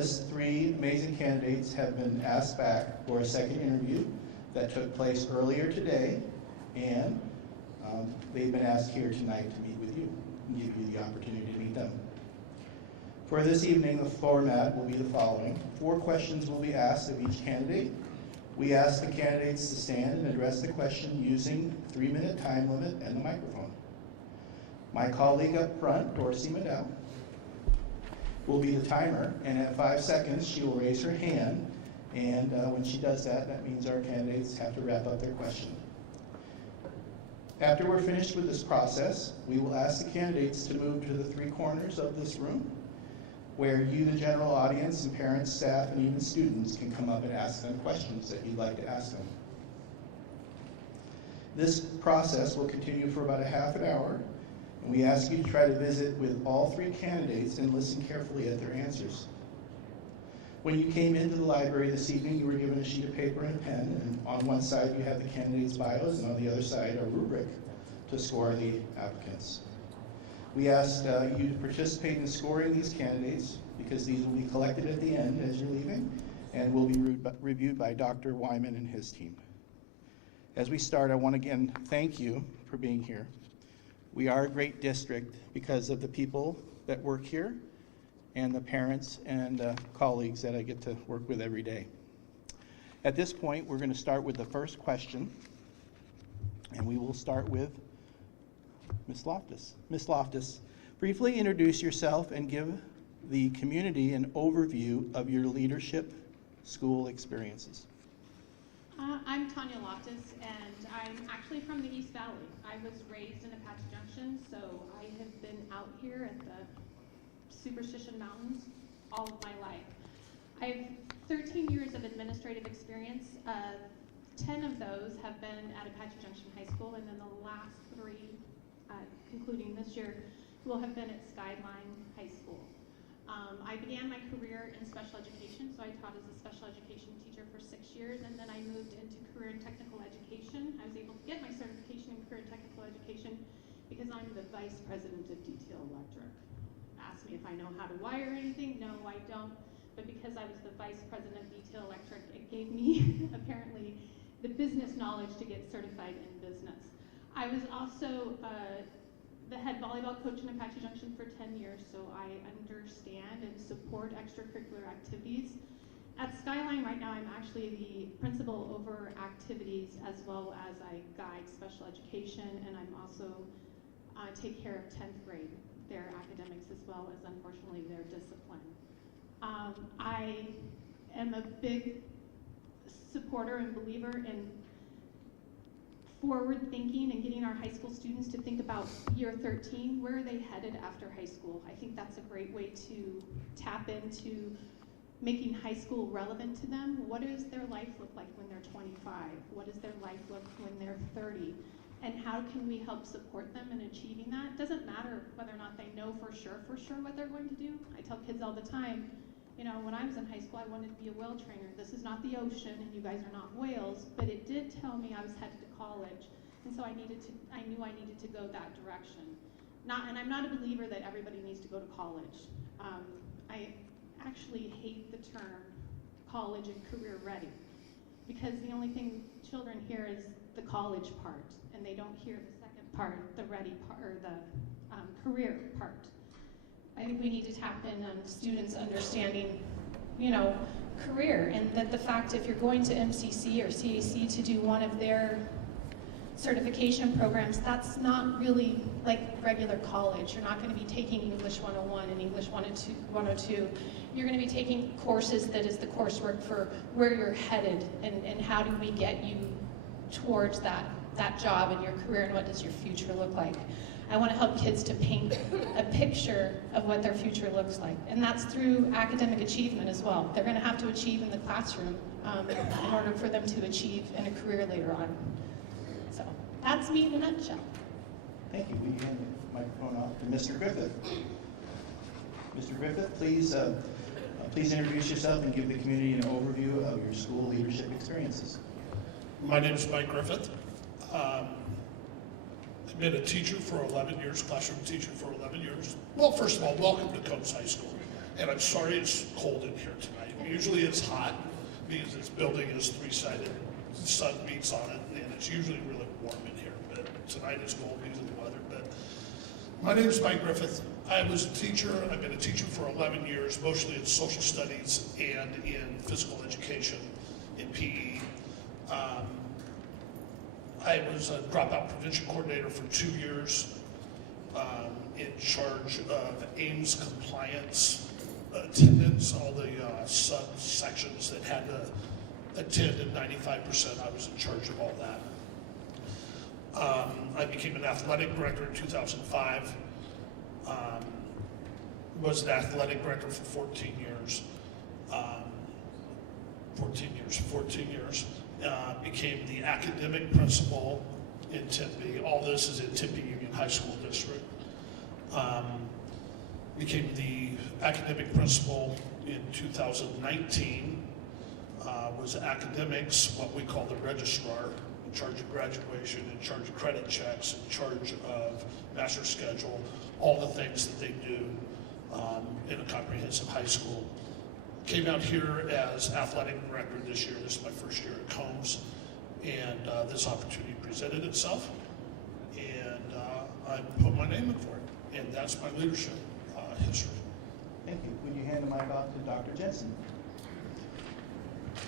Three amazing candidates have been asked back for a second interview that took place earlier today, and they've been asked here tonight to meet with you and give you the opportunity to meet them. For this evening, the format will be the following. 4 questions will be asked of each candidate. We ask the candidates to stand and address the question using 3-minute time limit and the microphone. My colleague up front, Dorsey Medell, will be the timer, and at 5 seconds she will raise her hand, and when she does that, that means our candidates have to wrap up their question. After we're finished with this process, we will ask the candidates to move to the 3 corners of this room, where you, the general audience, and parents, staff, and even students can come up and ask them questions that you'd like to ask them. This process will continue for about a half an hour, and we ask you to try to visit with all 3 candidates and listen carefully at their answers. When you came into the library this evening, you were given a sheet of paper and a pen, and on one side you have the candidates' bios, and on the other side a rubric to score the applicants. We asked you to participate in scoring these candidates because these will be collected at the end as you're leaving and will be reviewed by Dr. Wyman and his team. As we start, I want to again thank you for being here. We are a great district because of the people that work here and the parents and colleagues that I get to work with every day. At this point, we're going to start with the first question, and we will start with Ms. Loftus. Ms. Loftus, briefly introduce yourself and give the community an overview of your leadership school experiences. I'm Tanya Loftus, and I'm actually from the East Valley. I was raised in Apache Junction, so I have been out here at the Superstition Mountains all of my life. I have 13 years of administrative experience. 10 of those have been at Apache Junction High School, and then the last 3, concluding this year, will have been at Skyline High School. I began my career in special education, so I taught as a special education teacher for 6 years, and then I moved into career and technical education. I was able to get my certification in career and technical education because I'm the vice president of detail electric. Ask me if I know how to wire anything. No, I don't. But because I was the vice president of detail electric, it gave me apparently the business knowledge to get certified in business. I was also the head volleyball coach in Apache Junction for 10 years, so I understand and support extracurricular activities. At Skyline right now, I'm actually the principal over activities as well as I guide special education, and I'm also take care of 10th grade, their academics as well as, unfortunately, their discipline. I am a big supporter and believer in forward thinking and getting our high school students to think about year 13, where are they headed after high school? I think that's a great way to tap into making high school relevant to them. What does their life look like when they're 25? What does their life look when they're 30? And how can we help support them in achieving that? It doesn't matter whether or not they know for sure what they're going to do. I tell kids all the time, you know, when I was in high school, I wanted to be a whale trainer. This is not the ocean, and you guys are not whales, but it did tell me I was headed to college, and so I knew I needed to go that direction. And I'm not a believer that everybody needs to go to college. I actually hate the term college and career ready, because the only thing children hear is the college part, and they don't hear the second part, the ready part, or the career part. I think we need to tap in on students understanding, you know, career, and that the fact if you're going to MCC or CAC to do one of their certification programs, that's not really like regular college. You're not going to be taking English 101 and English 102. You're going to be taking courses that is the coursework for where you're headed and how do we get you towards that job and your career, and what does your future look like. I want to help kids to paint a picture of what their future looks like, and that's through academic achievement as well. They're going to have to achieve in the classroom in order for them to achieve in a career later on. So that's me in a nutshell. Thank you. We hand the microphone off to Mr. Griffith. Mr. Griffith, please introduce yourself and give the community an overview of your school leadership experiences. My name is Mike Griffith. I've been a teacher for 11 years, classroom teacher for 11 years. Well, first of all, welcome to Coates High School. And I'm sorry it's cold in here tonight. Usually it's hot because this building is three-sided. The sun beats on it, and it's usually really warm in here. But tonight it's cold because of the weather. But my name is Mike Griffith. I was a teacher. I've been a teacher for 11 years, mostly in social studies and in physical education, in PE. I was a dropout prevention coordinator for 2 years, in charge of Ames compliance, attendance, all the subsections that had to attend, and 95% I was in charge of all that. I became an athletic director in 2005. Was an athletic director for 14 years. 14 years. Became the academic principal in Tempe. All this is in Tempe Union High School District. Became the academic principal in 2019. Was academics, what we call the registrar, in charge of graduation, in charge of credit checks, in charge of master schedule, all the things that they do in a comprehensive high school. Came out here as athletic director this year. This is my first year at Combs, and this opportunity presented itself, and I put my name in for it, and that's my leadership history. Thank you. Would you hand the mic off to Dr. Jensen?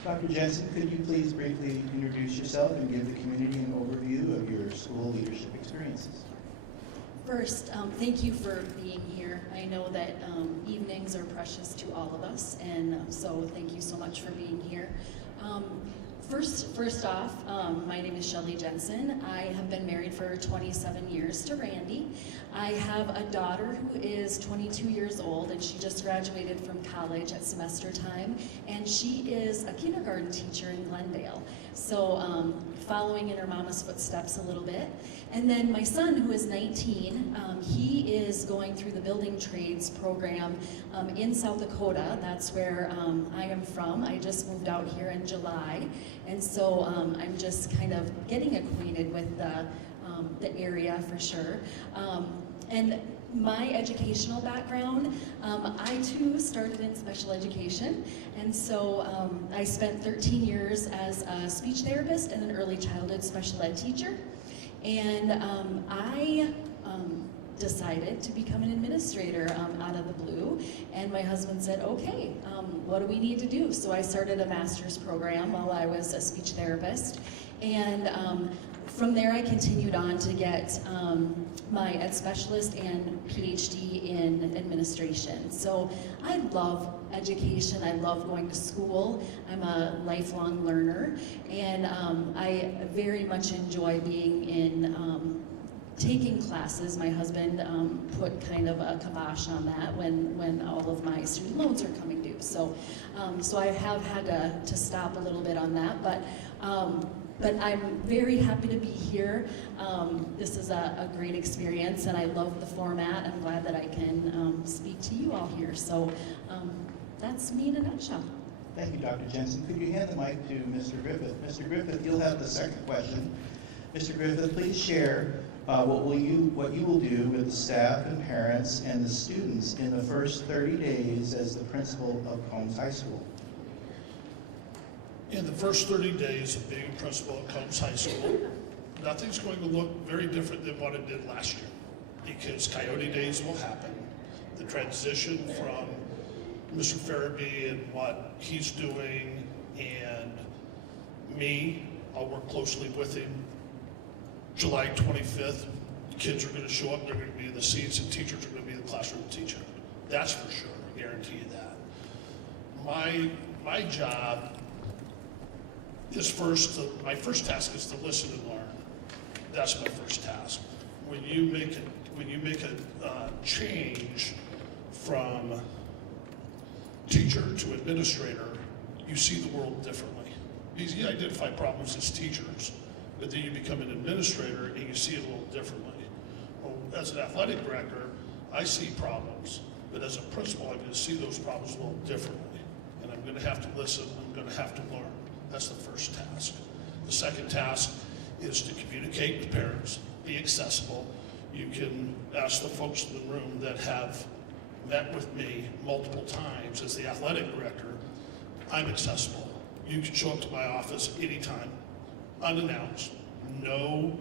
Dr. Jensen, could you please briefly introduce yourself and give the community an overview of your school leadership experiences? First, thank you for being here. I know that evenings are precious to all of us, and so thank you so much for being here. First off, my name is Shelly Jensen. I have been married for 27 years to Randy. I have a daughter who is 22 years old, and she just graduated from college at semester time, and she is a kindergarten teacher in Glendale. So following in her mama's footsteps a little bit. And then my son, who is 19, he is going through the building trades program in South Dakota. That's where I am from. I just moved out here in July. And so I'm just kind of getting acquainted with the area for sure. And my educational background, I too started in special education, and so I spent 13 years as a speech therapist and an early childhood special ed teacher, and I decided to become an administrator out of the blue, and my husband said, okay, what do we need to do? So I started a master's program while I was a speech therapist, and from there I continued on to get my ed specialist and PhD in administration. So I love education, I love going to school, I'm a lifelong learner, and I very much enjoy being in taking classes. My husband put kind of a kibosh on that when all of my student loans are coming due. So I have had to stop a little bit on that, but I'm very happy to be here. This is a great experience, and I love the format. I'm glad that I can speak to you all here. So that's me in a nutshell. Thank you, Dr. Jensen. Could you hand the mic to Mr. Griffith? Mr. Griffith, you'll have the second question. Mr. Griffith, please share what you will do with the staff and parents and the students in the first 30 days as the principal of Combs High School. In the first 30 days of being principal at Combs High School, nothing's going to look very different than what it did last year, because Coyote Days will happen. The transition from Mr. Farabee and what he's doing, and me, I'll work closely with him. July 25th, kids are going to show up, they're going to be in the seats, and teachers are going to be in the classroom teaching. That's for sure, I guarantee you that. My job is my first task is to listen and learn. That's my first task. When you make a change from teacher to administrator, you see the world differently. Because you identify problems as teachers, but then you become an administrator and you see it a little differently. Well, as an athletic director, I see problems, but as a principal, I'm going to see those problems a little differently. And I'm going to have to listen, I'm going to have to learn. That's the first task. The second task is to communicate with parents, be accessible. You can ask the folks in the room that have met with me multiple times as the athletic director, I'm accessible. You can show up to my office anytime, unannounced, no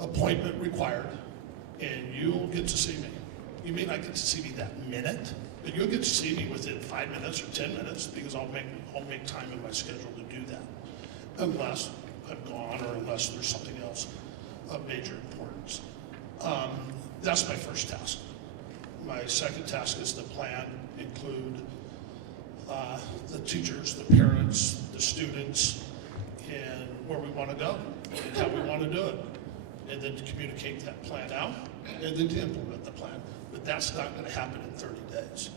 appointment required, and you'll get to see me. You may not get to see me that minute, but you'll get to see me within 5 minutes or 10 minutes because I'll make time in my schedule to do that, unless I'm gone or unless there's something else of major importance. That's my first task. My second task is to plan, include the teachers, the parents, the students, and where we want to go and how we want to do it. And then to communicate that plan out and then to implement the plan. But that's not going to happen in 30 days.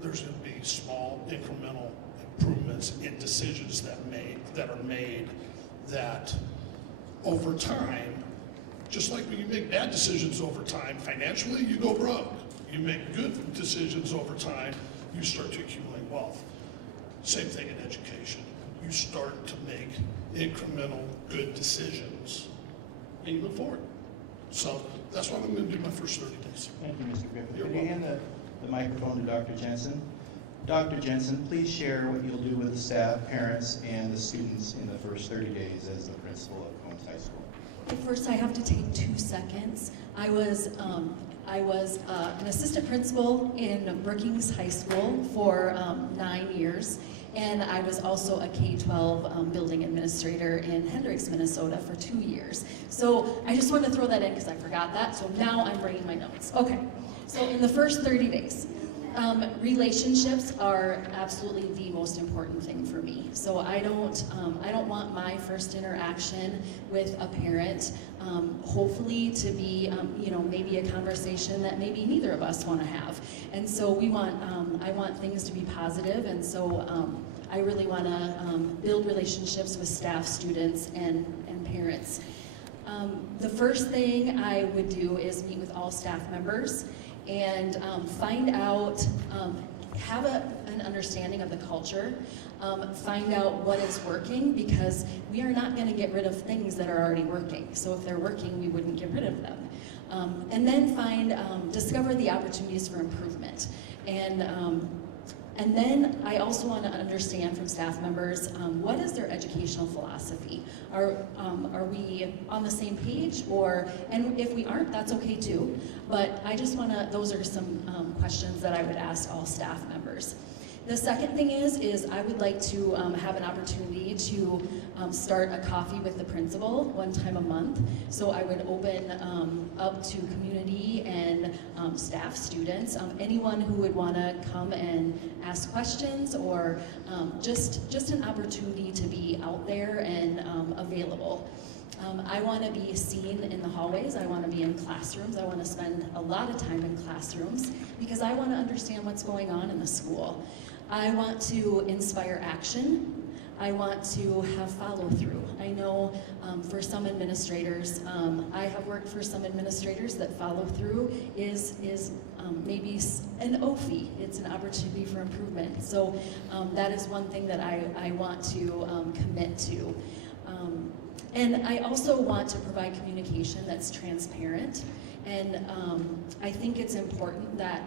There's going to be small incremental improvements in decisions that are made that over time, just like when you make bad decisions over time, financially, you go broke. You make good decisions over time, you start to accumulate wealth. Same thing in education. You start to make incremental good decisions and you move forward. So that's what I'm going to do my first 30 days. Thank you, Mr. Griffith. You're Could you hand the microphone to Dr. Jensen? Dr. Jensen, please share what you'll do with the staff, parents, and the students in the first 30 days as the principal of Combs High School. First, I have to take 2 seconds. I was an assistant principal in Brookings High School for 9 years, and I was also a K-12 building administrator in Hendricks, Minnesota for 2 years. So I just wanted to throw that in because I forgot that, so now I'm bringing my notes. Okay, so in the first 30 days, relationships are absolutely the most important thing for me. So I don't want my first interaction with a parent, hopefully to be, maybe a conversation that maybe neither of us want to have. And so I want things to be positive, and so I really want to build relationships with staff, students, and parents. The first thing I would do is meet with all staff members and find out, have an understanding of the culture, find out what is working, because we are not going to get rid of things that are already working. So if they're working, we wouldn't get rid of them. And then discover the opportunities for improvement. And then I also want to understand from staff members, what is their educational philosophy? Are we on the same page? And if we aren't, that's okay too. But I just want to, those are some questions that I would ask all staff members. The second thing is I would like to have an opportunity to start a coffee with the principal 1 time a month. So I would open up to community and staff, students, anyone who would want to come and ask questions, or just an opportunity to be out there and available. I want to be seen in the hallways. I want to be in classrooms. I want to spend a lot of time in classrooms because I want to understand what's going on in the school. I want to inspire action. I want to have follow-through. I know for some administrators, I have worked for some administrators that follow-through is maybe an OFI. It's an opportunity for improvement. So that is one thing that I want to commit to. And I also want to provide communication that's transparent. And I think it's important that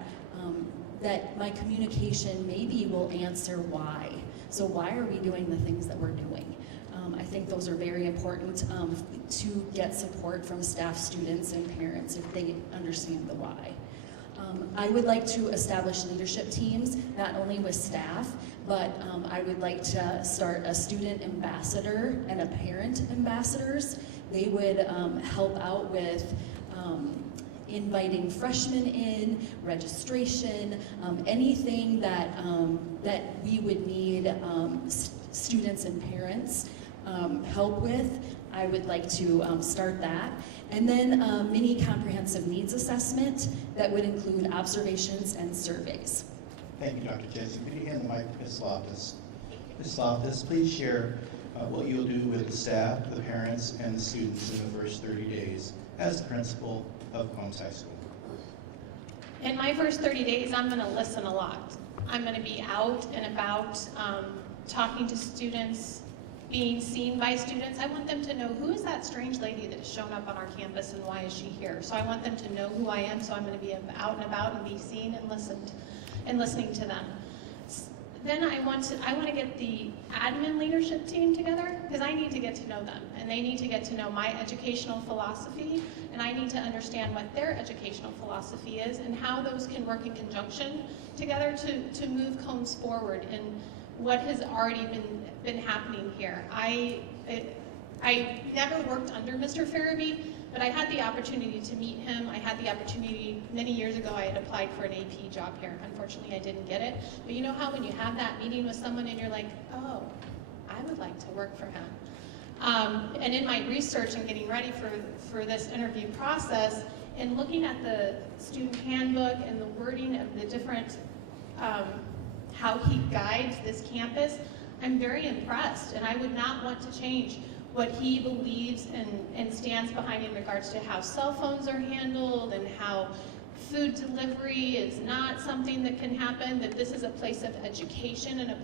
my communication maybe will answer why. So why are we doing the things that we're doing? I think those are very important to get support from staff, students, and parents if they understand the why. I would like to establish leadership teams, not only with staff, but I would like to start a student ambassador and a parent ambassadors. They would help out with inviting freshmen in, registration, anything that we would need students and parents help with. I would like to start that. And then a mini comprehensive needs assessment that would include observations and surveys. Thank you, Dr. Jensen. Could you hand the mic to Ms. Loftus? Ms. Loftus, please share what you'll do with the staff, the parents, and the students in the first 30 days as the principal of Combs High School. In my first 30 days, I'm going to listen a lot. I'm going to be out and about, talking to students, being seen by students. I want them to know, who is that strange lady that has shown up on our campus and why is she here? So I want them to know who I am, so I'm going to be out and about and be seen and listening to them. Then I want to get the admin leadership team together, because I need to get to know them, and they need to get to know my educational philosophy, and I need to understand what their educational philosophy is and how those can work in conjunction together to move Combs forward in what has already been happening here. I never worked under Mr. Farabee, but I had the opportunity to meet him. I had the opportunity, many years ago, I had applied for an AP job here. Unfortunately, I didn't get it. But you know how when you have that meeting with someone and you're like, oh, I would like to work for him. And in my research and getting ready for this interview process, and looking at the student handbook and the wording of the different, how he guides this campus, I'm very impressed, and I would not want to change what he believes and stands behind in regards to how cell phones are handled and how food delivery is not something that can happen, that this is a place of education and a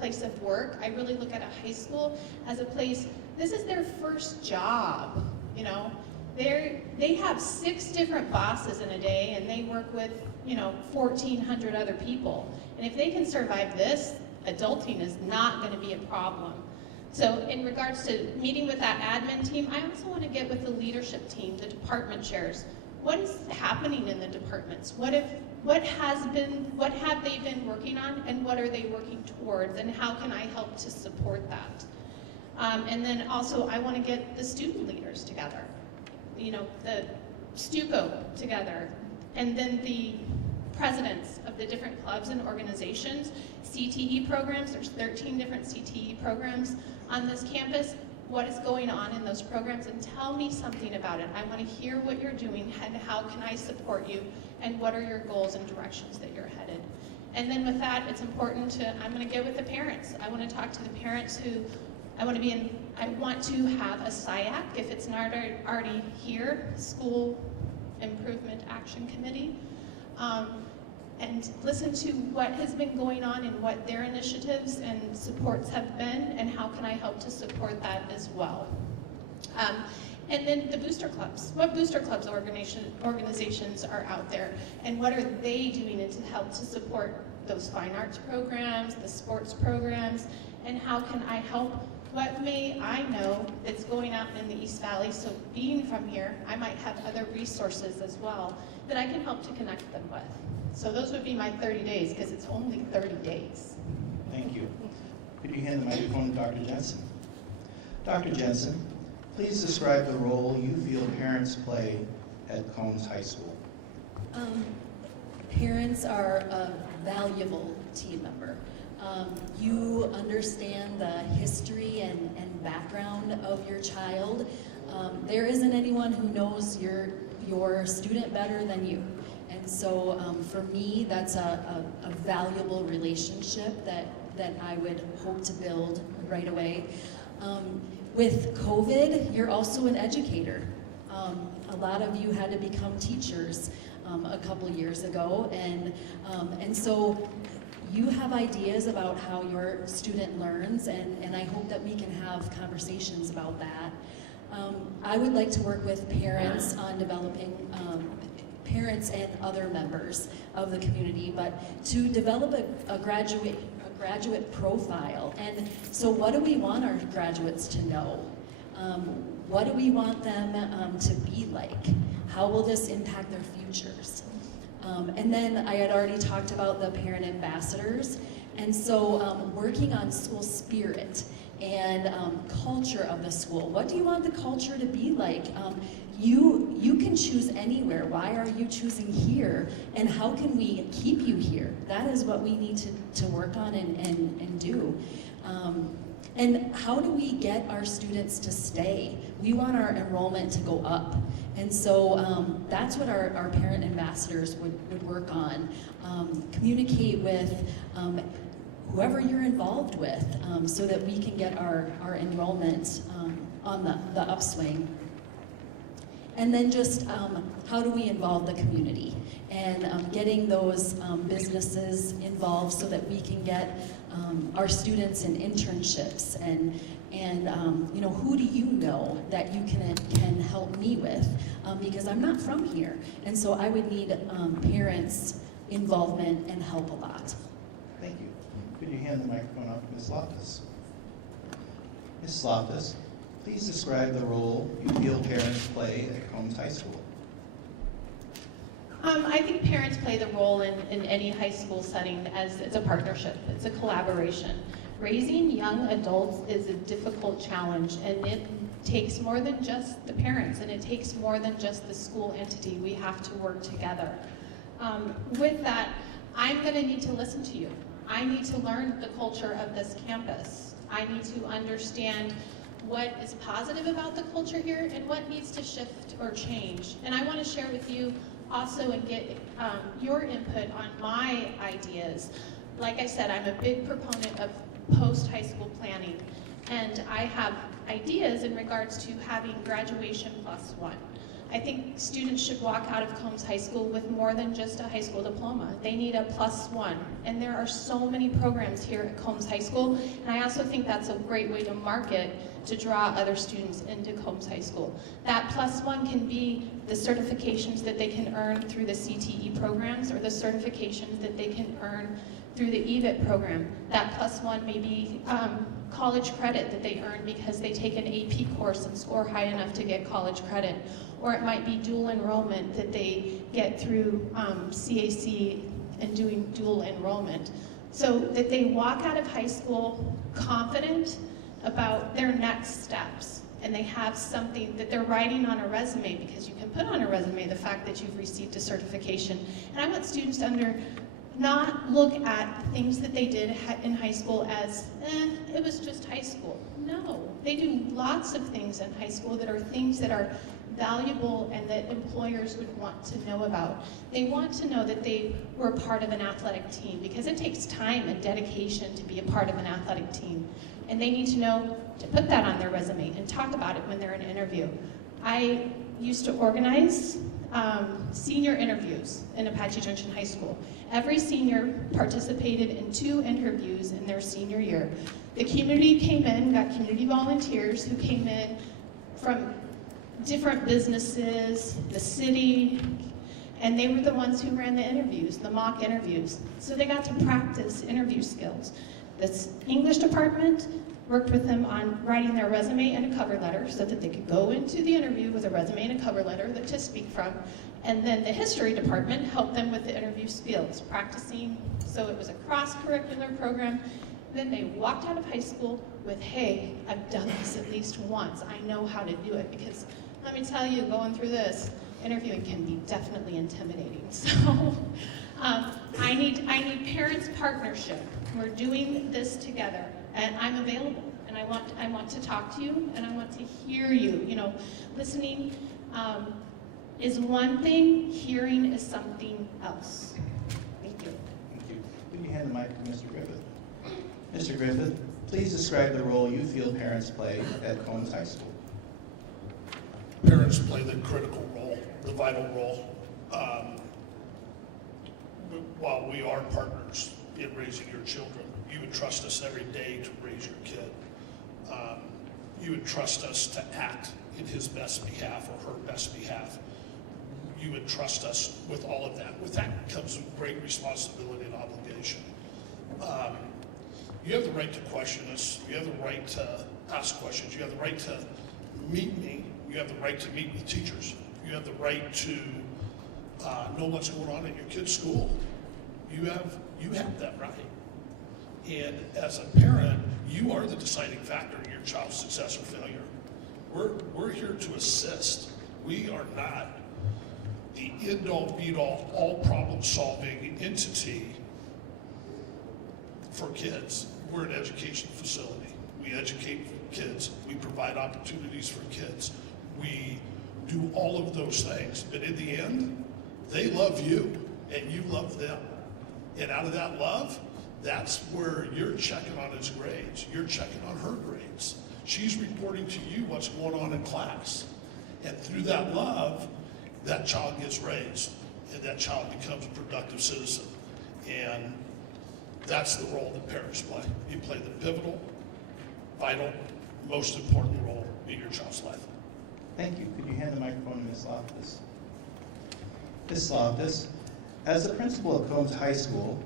place of work. I really look at a high school as a place, this is their first job, you know. They have 6 different bosses in a day, and they work with, 1,400 other people. And if they can survive this, adulting is not going to be a problem. So in regards to meeting with that admin team, I also want to get with the leadership team, the department chairs. What is happening in the departments? What have they been working on, and what are they working towards, and how can I help to support that? And then also, I want to get the student leaders together, the STUCO together, and then the presidents of the different clubs and organizations, CTE programs. There's 13 different CTE programs on this campus. What is going on in those programs, and tell me something about it. I want to hear what you're doing and how can I support you, and what are your goals and directions that you're headed. And then with that, it's important I'm going to get with the parents. I want to talk to the parents who, I want to have a SIAC, if it's not already here, School Improvement Action Committee, and listen to what has been going on and what their initiatives and supports have been, and how can I help to support that as well. And then the booster clubs. What booster clubs organizations are out there, and what are they doing to help to support those fine arts programs, the sports programs, and how can I help? What may I know that's going out in the East Valley? So being from here, I might have other resources as well that I can help to connect them with. So those would be my 30 days, because it's only 30 days. Thank you. Could you hand the microphone to Dr. Jensen? Dr. Jensen, please describe the role you feel parents play at Combs High School. Parents are a valuable team member. You understand the history and background of your child. There isn't anyone who knows your student better than you. And so for me, that's a valuable relationship that I would hope to build right away. With COVID, you're also an educator. A lot of you had to become teachers a couple years ago, and so you have ideas about how your student learns, and I hope that we can have conversations about that. I would like to work with parents on developing parents and other members of the community, but to develop a graduate profile. And so what do we want our graduates to know? What do we want them to be like? How will this impact their futures? And then I had already talked about the parent ambassadors, and so working on school spirit and culture of the school. What do you want the culture to be like? You can choose anywhere. Why are you choosing here? And how can we keep you here? That is what we need to work on and do. And how do we get our students to stay? We want our enrollment to go up. And so that's what our parent ambassadors would work on. Communicate with whoever you're involved with so that we can get our enrollment on the upswing. And then just how do we involve the community? And getting those businesses involved so that we can get our students in internships and you know, who do you know that you can help me with? Because I'm not from here, and so I would need parents' involvement and help a lot. Thank you. Could you hand the microphone off to Ms. Loftus? Ms. Loftus, please describe the role you feel parents play at Combs High School. I think parents play the role in any high school setting as it's a partnership, it's a collaboration. Raising young adults is a difficult challenge, and it takes more than just the parents, and it takes more than just the school entity. We have to work together. With that, I'm going to need to listen to you. I need to learn the culture of this campus. I need to understand what is positive about the culture here and what needs to shift or change. And I want to share with you also and get your input on my ideas. Like I said, I'm a big proponent of post-high school planning, and I have ideas in regards to having graduation +1. I think students should walk out of Combs High School with more than just a high school diploma. They need a +1, and there are so many programs here at Combs High School, and I also think that's a great way to market to draw other students into Combs High School. That +1 can be the certifications that they can earn through the CTE programs or the certifications that they can earn through the EVIT program. That +1 may be college credit that they earn because they take an AP course and score high enough to get college credit. Or it might be dual enrollment that they get through CAC and doing dual enrollment. So that they walk out of high school confident about their next steps, and they have something that they're writing on a resume, because you can put on a resume the fact that you've received a certification. And I want students to not look at things that they did in high school as, it was just high school. No, they do lots of things in high school that are things that are valuable and that employers would want to know about. They want to know that they were part of an athletic team, because it takes time and dedication to be a part of an athletic team. And they need to know to put that on their resume and talk about it when they're in an interview. I used to organize senior interviews in Apache Junction High School. Every senior participated in 2 interviews in their senior year. The community came in, got community volunteers who came in from different businesses, the city, and they were the ones who ran the interviews, the mock interviews. So they got to practice interview skills. The English department worked with them on writing their resume and a cover letter so that they could go into the interview with a resume and a cover letter to speak from. And then the history department helped them with the interview skills, practicing. So it was a cross-curricular program. Then they walked out of high school with, hey, I've done this at least once. I know how to do it, because let me tell you, going through this, interviewing can be definitely intimidating. So I need parents' partnership. We're doing this together, and I'm available, and I want to talk to you, and I want to hear you. You know, listening is one thing, hearing is something else. Thank you. Thank you. Could you hand the mic to Mr. Griffith? Mr. Griffith, please describe the role you feel parents play at Combs High School. Parents play the critical role, the vital role. While we are partners in raising your children, you would trust us every day to raise your kid. You would trust us to act in his best behalf or her best behalf. You would trust us with all of that. With that comes great responsibility and obligation. You have the right to question us. You have the right to ask questions. You have the right to meet me. You have the right to meet with teachers. You have the right to know what's going on at your kid's school. You have that right. And as a parent, you are the deciding factor in your child's success or failure. We're here to assist. We are not the end-all, be-all, all problem-solving entity for kids. We're an education facility. We educate kids. We provide opportunities for kids. We do all of those things. But in the end, they love you and you love them. And out of that love, that's where you're checking on his grades. You're checking on her grades. She's reporting to you what's going on in class. And through that love, that child gets raised and that child becomes a productive citizen. And That's the role that parents play. You play the pivotal, vital, most important role in your child's life. Thank you. Could you hand the microphone to Ms. Loftus? Ms. Loftus, as the principal of Combs High School,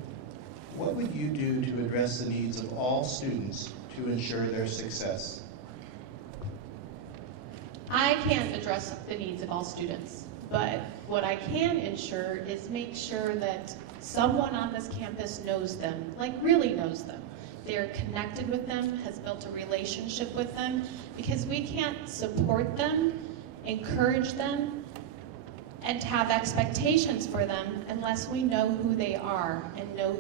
what would you do to address the needs of all students to ensure their success? I can't address the needs of all students, but what I can ensure is make sure that someone on this campus knows them, like really knows them. They're connected with them, has built a relationship with them, because we can't support them, encourage them, and have expectations for them unless we know who they are and know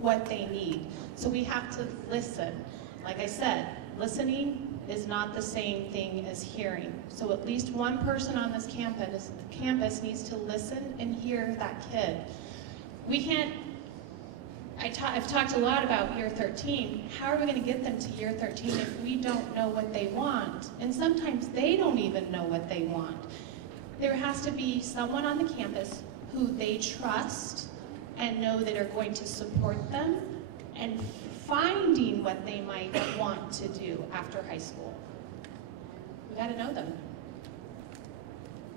what they need. So we have to listen. Like I said, listening is not the same thing as hearing. So at least one person on this campus needs to listen and hear that kid. We can't, I've talked a lot about year 13. How are we going to get them to year 13 if we don't know what they want? And sometimes they don't even know what they want. There has to be someone on the campus who they trust and know that are going to support them and finding what they might want to do after high school. We got to know them.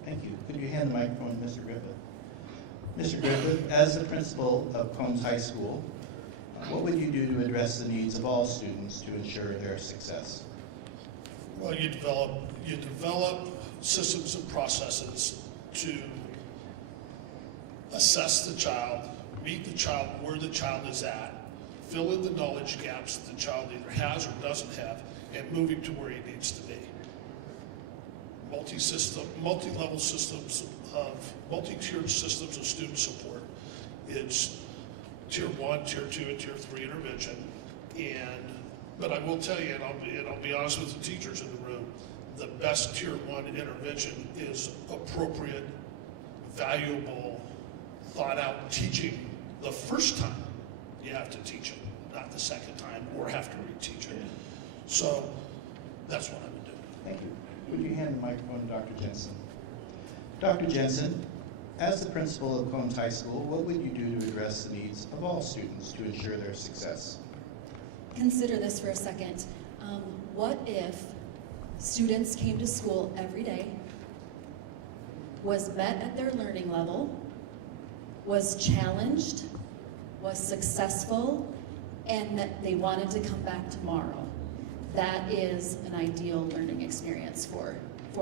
Thank you. Could you hand the microphone to Mr. Griffith? Mr. Griffith, as the principal of Combs High School, what would you do to address the needs of all students to ensure their success? Well, you develop systems and processes to assess the child, meet the child where the child is at, fill in the knowledge gaps that the child either has or doesn't have, and move him to where he needs to be. Multi-level systems of, multi-tiered systems of student support. It's tier 1, tier 2, and tier 3 intervention. But I will tell you, and I'll be honest with the teachers in the room, the best tier 1 intervention is appropriate, valuable, thought out teaching the first time you have to teach it, not the second time, or have to reteach it. So that's what I would do. Thank you. Would you hand the microphone to Dr. Jensen? Dr. Jensen, as the principal of Combs High School, what would you do to address the needs of all students to ensure their success? Consider this for a second. What if students came to school every day, was met at their learning level, was challenged, was successful, and that they wanted to come back tomorrow? That is an ideal learning experience for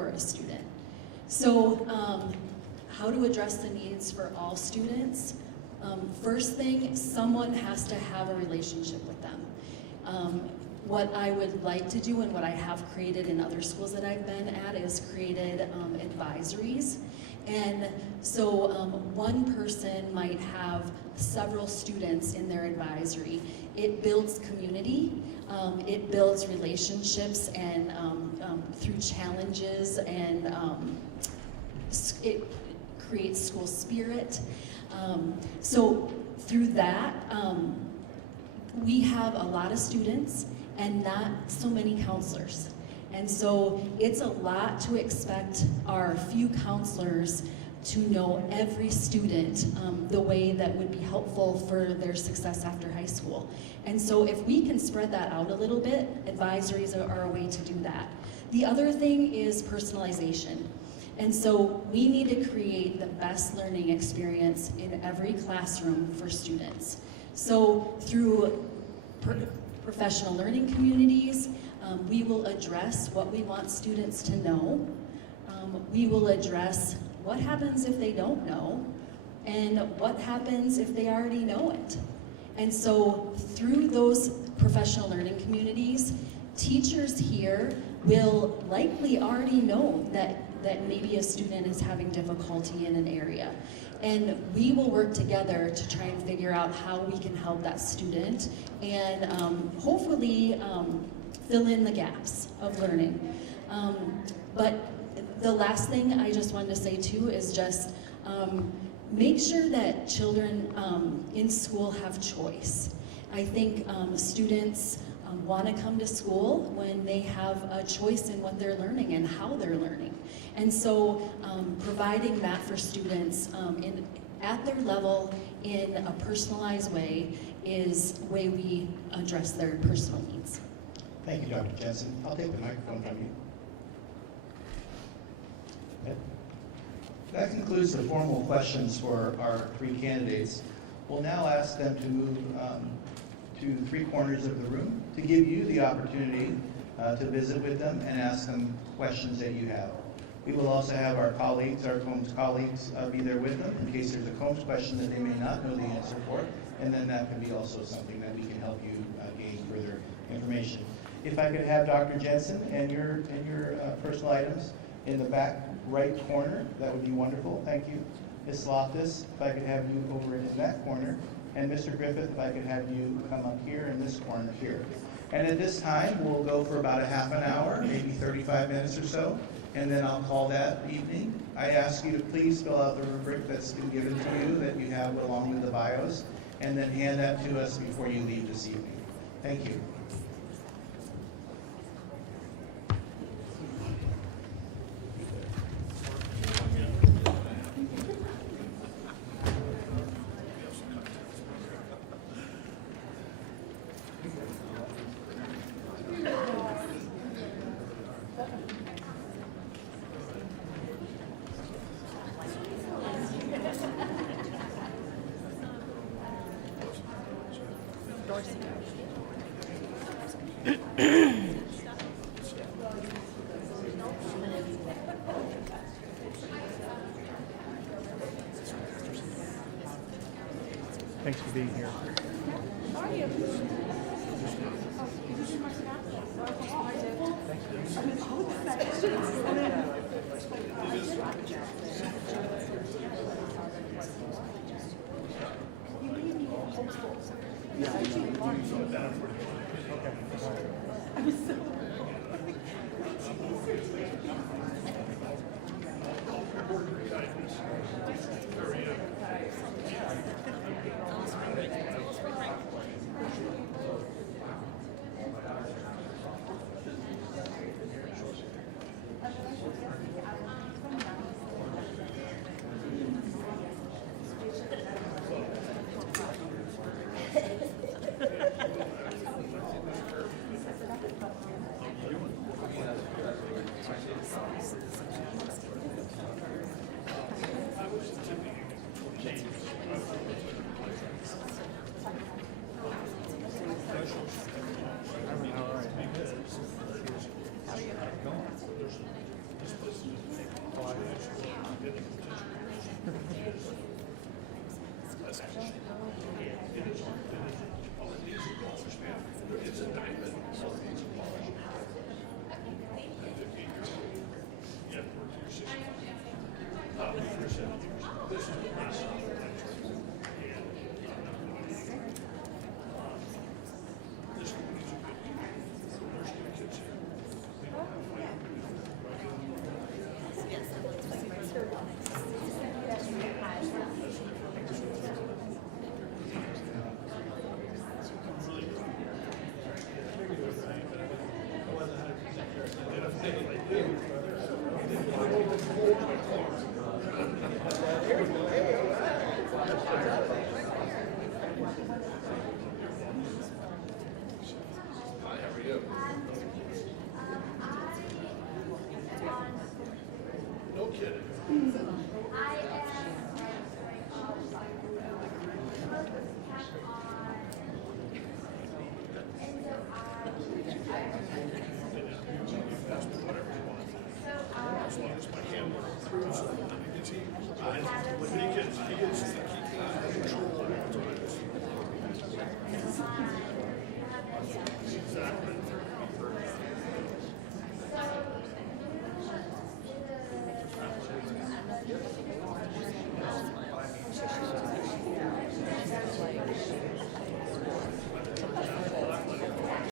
a student. So how to address the needs for all students? First thing, someone has to have a relationship with them. What I would like to do and what I have created in other schools that I've been at is created advisories. And so one person might have several students in their advisory. It builds community, it builds relationships, and through challenges, and it creates school spirit. So through that, we have a lot of students and not so many counselors. And so it's a lot to expect our few counselors to know every student the way that would be helpful for their success after high school. And so if we can spread that out a little bit, advisories are a way to do that. The other thing is personalization. And so we need to create the best learning experience in every classroom for students. So through professional learning communities, we will address what we want students to know. We will address what happens if they don't know, and what happens if they already know it. And so through those professional learning communities, teachers here will likely already know that maybe a student is having difficulty in an area. And we will work together to try and figure out how we can help that student and hopefully fill in the gaps of learning. But the last thing I just wanted to say too is just make sure that children in school have choice. I think students want to come to school when they have a choice in what they're learning and how they're learning. And so providing that for students at their level in a personalized way is the way we address their personal needs. Thank you, Dr. Jensen. I'll take the microphone from you. Okay. That concludes the formal questions for our three candidates. We'll now ask them to move to three corners of the room to give you the opportunity to visit with them and ask them questions that you have. We will also have our colleagues, our Combs colleagues, be there with them in case there's a Combs question that they may not know the answer for, and then that can be also something that we can help you gain further information. If I could have Dr. Jensen and your personal items in the back right corner, that would be wonderful. Thank you. Ms. Loftus, if I could have you over in that corner, and Mr. Griffith, if I could have you come up here in this corner here. And at this time, we'll go for about a half an hour, maybe 35 minutes or so, and then I'll call that evening. I ask you to please fill out the rubric that's been given to you that you have along with the bios, and then hand that to us before you leave this evening. Thank you. Thanks for being here. Hi, how are you?